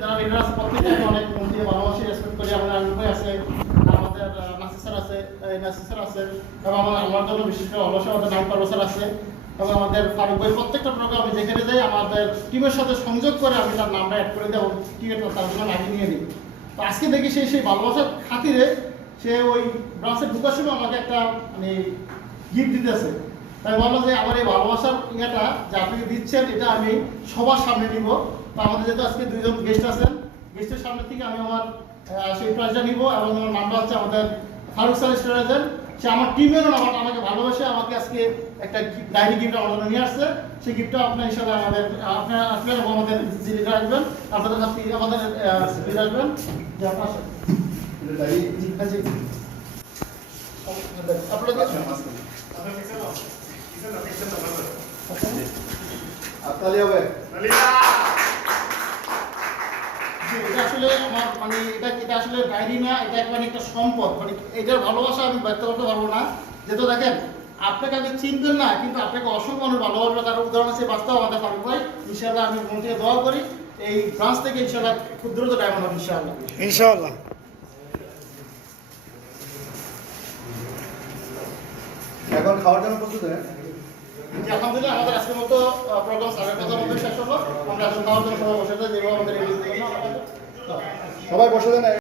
যারা লিডার আছে প্রত্যেককে আমি অনেক মন দিয়ে ভালোবাসি, রেসপেক্ট করি। আমাদের আলু ভাই আছে, আমাদের নাসির স্যার আছে, নাসির স্যার আছে, এবং আমার জন্য বিশেষ করে অবশ্যই আমাদের নাইম পারভেজ স্যার আছে, এবং আমাদের ফারুক ভাই। প্রত্যেকটা প্রোগ্রামে যেখানে যাই আমাদের টিমের সাথে সংযোগ করে আমি তার নামটা অ্যাড করে দেবো, টিকিটটা তার জন্য আগে নিয়ে নিই। তো আজকে দেখি সেই ভালোবাসার খাতিরে সে ওই ব্রাঞ্চে ঢুকার সময় আমাকে একটা মানে গিফট দিতেছে। তাই বললো যে আমার এই ভালোবাসার ইয়েটা যে আপনি দিচ্ছেন এটা আমি সবার সামনে নিব। তো আমাদের যেহেতু আজকে দুইজন গেস্ট আছেন, গেস্টের সামনে থেকে আমি আমার সেই প্রাইজটা নিব, এবং আমার নামটা হচ্ছে আমাদের ফারুক স্যার স্টোরেজের। সে আমার টিমেরও নাম, আমাকে ভালোবাসে আমাকে আজকে একটা ডায়েরি গিফট আমার জন্য নিয়ে আসছে। সেই গিফটটা আপনার হিসাবে আমাদের আপনারা আসবেন এবং আমাদের যে লিডার আসবেন আপনাদের কাছে আমাদের লিডার আসবেন যে আপনার ডায়েরি জি জি আপনারা আপনালি হবে এটা আসলে আমার মানে এটা আসলে ডায়েরি না, এটা মানে একটা সম্পদ। মানে এটার ভালোবাসা আমি ব্যক্ত করতে পারবো না। যেহেতু দেখেন আপনাকে আমি চিনতেন না, কিন্তু আপনাকে অসংখ্য মানুষ ভালোবাসবে। তার উদাহরণ আছে বাস্তব আমাদের ফারুক ভাই। ইনশাআল্লাহ আমি মন থেকে দোয়া করি এই ব্রাঞ্চ থেকে ইনশাআল্লাহ খুব দ্রুত ডায়মন্ড হবে ইনশাআল্লাহ। ইনশাআল্লাহ। এখন খাওয়ার জন্য প্রস্তুত হয়ে জি আলহামদুলিল্লাহ, আমাদের আজকের মতো প্রোগ্রাম সারের কথা মতো শেষ হলো। আমরা এখন খাওয়ার জন্য সবাই বসে যাই, যেভাবে আমাদের সবাই বসে দেন।